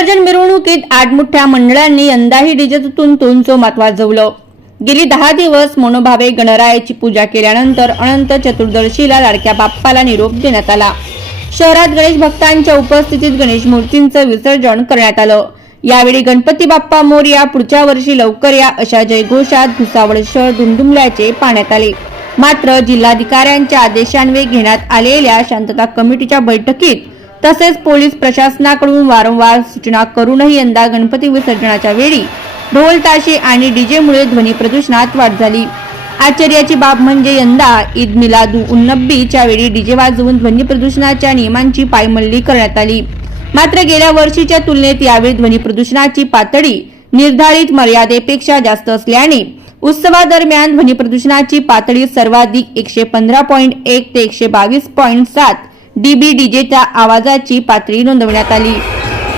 विसर्जन मिरवणुकीत आडमुठ्या मंडळांनी यंदाही डीजेतून तुंचोमात वाजवलं। गेली 10 दिवस मनोभावे गणरायाची पूजा केल्यानंतर अनंत चतुर्दशीला लाडक्या बाप्पाला निरोप देण्यात आला। शहरात गणेश भक्तांच्या उपस्थितीत गणेश मूर्तींचं विसर्जन करण्यात आलं। यावेळी गणपती बाप्पा मोरया, पुढच्या वर्षी लवकर या अशा जयघोषात भुसावळ शहर दुमदुमल्याचे पाहण्यात आले। मात्र जिल्हाधिकाऱ्यांच्या आदेशान्वये घेण्यात आलेल्या शांतता कमिटीच्या बैठकीत तसेच पोलीस प्रशासनाकडून वारंवार सूचना करूनही यंदा गणपती विसर्जनाच्या वेळी ढोल ताशे आणि डीजेमुळे ध्वनी प्रदूषणात वाढ झाली। आश्चर्याची बाब म्हणजे यंदा ईद मिलादुन्नबीच्या वेळी डीजे वाजवून ध्वनी प्रदूषणाच्या नियमांची पायमल्ली करण्यात आली। मात्र गेल्या वर्षीच्या तुलनेत यावेळी ध्वनी प्रदूषणाची पातळी निर्धारित मर्यादेपेक्षा जास्त असल्याने उत्सवादरम्यान ध्वनी प्रदूषणाची पातळी सर्वाधिक 115.1 ते 122.7 डीबी डीजेच्या आवाजाची पातळी नोंदवण्यात आली।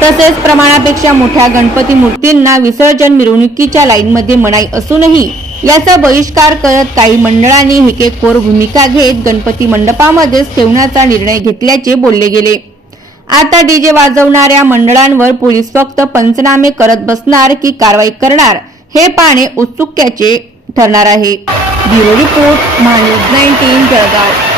तसेच प्रमाणापेक्षा मोठ्या गणपती मूर्तींना विसर्जन मिरवणुकीच्या लाईनमध्ये मनाई असूनही याचा बहिष्कार करत काही मंडळांनी हेकेखोर भूमिका घेत गणपती मंडपामध्येच ठेवण्याचा निर्णय घेतल्याचे बोलले गेले। आता डीजे वाजवणाऱ्या मंडळांवर पोलीस फक्त पंचनामे करत बसणार की कारवाई करणार हे पाहणे उत्सुकतेचे ठरणार आहे। Bureau report, Mahanews 19 Jalgaon.